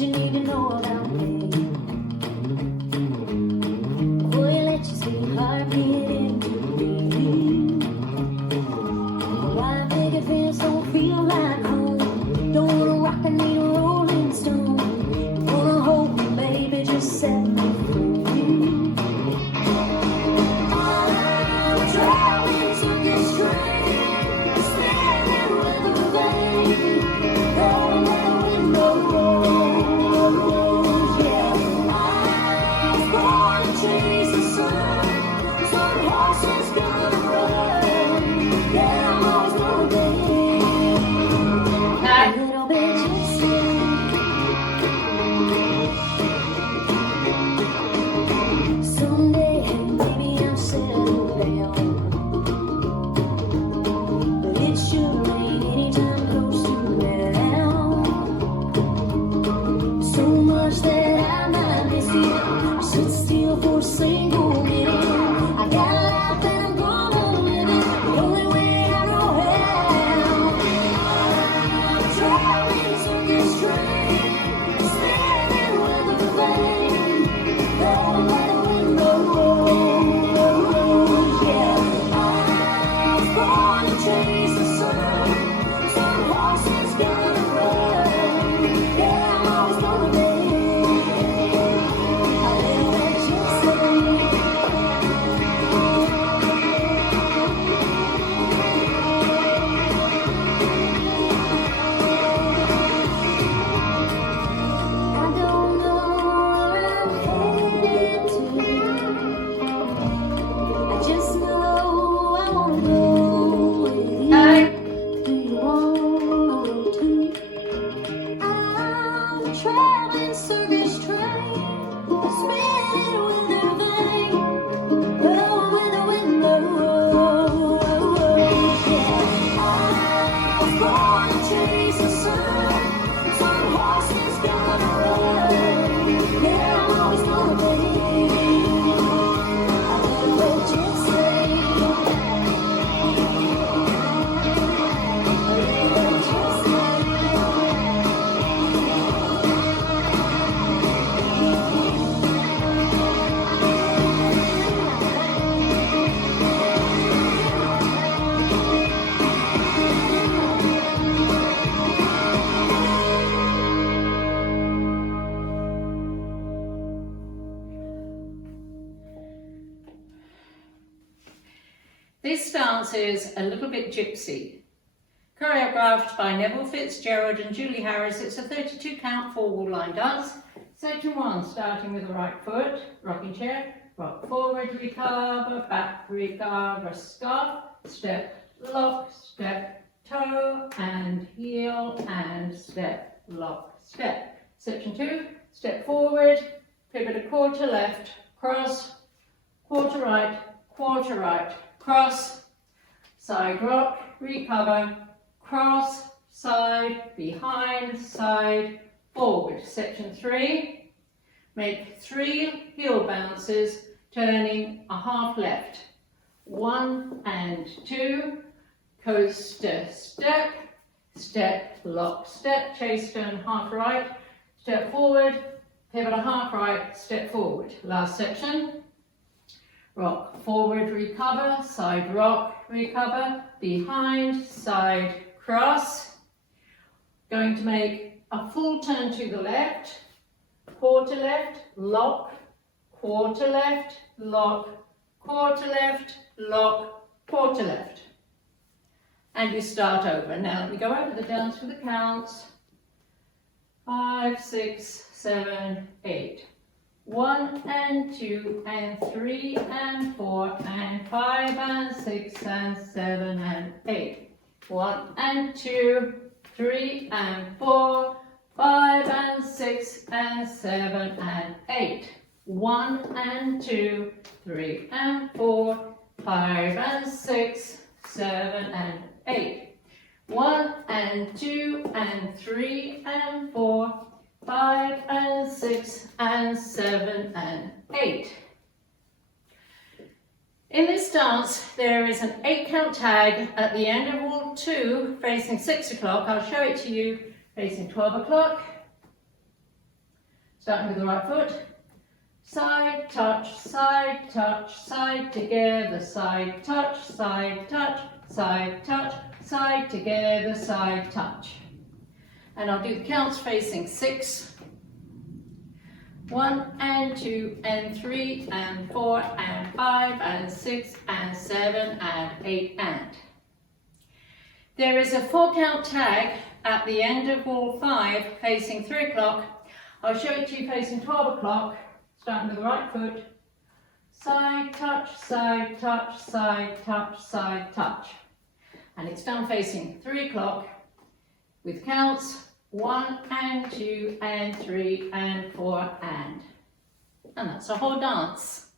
you need to know about me. Before you let your sweetheart get into me. Why big advance don't feel like home. Don't wanna rock, I need a rolling stone. Wanna hold me, baby, just set me free. I'm traveling circus train, spinning with a vein. Going down the window road, yeah. I was born to chase the sun. Some horses gonna run. Yeah, I'm always gonna be a little bit gypsy. Someday, maybe I'll settle down. But it sure ain't anytime close to now. So much that I might miss you. I sit still for a single minute. I got a life and I'm gonna live it the only way I know how. I'm traveling circus train, spinning with a vein. Going by the window road, yeah. I was born to chase the sun. Some horses gonna run. Yeah, I'm always gonna be a little bit gypsy. I don't know where I'm headed to. I just know I wanna go with you. Do you want to? I'm a traveling circus train, spinning with a vein. Oh, with the window, yeah. I was born to chase the sun. Some horses gonna run. Yeah, I'm always gonna be a little bit gypsy. A little bit gypsy. This dance is A Little Bit Gypsy, choreographed by Neville Fitzgerald and Julie Harris. It's a 32 count 4-wall line dance. Section 1, starting with the right foot, rocking chair, rock forward, recover, back, recover, stop, step, lock, step, toe, and heel, and step, lock, step. Section 2, step forward, pivot a quarter left, cross, quarter right, cross, side rock, recover, cross, side, behind, side, forward. Section 3, make 3 heel bounces, turning a half left. 1 and 2, coaster, step, step, lock, step, chase turn, half right, step forward, pivot a half right, step forward. Last section. Rock, forward, recover, side rock, recover, behind, side, cross. Going to make a full turn to the left, quarter left, lock, quarter left, lock, quarter left, lock, quarter left. And you start over. Now let me go over the dance with the counts. 5, 6, 7, 8. 1 and 2 and 3 and 4 and 5 and 6 and 7 and 8. 1 and 2, 3 and 4, 5 and 6 and 7 and 8. 1 and 2, 3 and 4, 5 and 6, 7 and 8. 1 and 2 and 3 and 4, 5 and 6 and 7 and 8. In this dance, there is an 8 count tag at the end of wall 2 facing 6 o'clock. I'll show it to you facing 12 o'clock, Starting with the right foot. Side, touch, side together, side, touch, side, touch, side together, side, touch. And I'll do the counts facing 6. 1 and 2 and 3 and 4 and 5 and 6 and 7 and 8 and. There is a 4 count tag at the end of wall 5 facing 3 o'clock. I'll show it to you facing 12 o'clock, starting with the right foot. Side, touch, side, touch, side, touch, side, touch. And it's done facing 3 o'clock with counts 1 and 2 and 3 and 4 and. And that's a whole dance.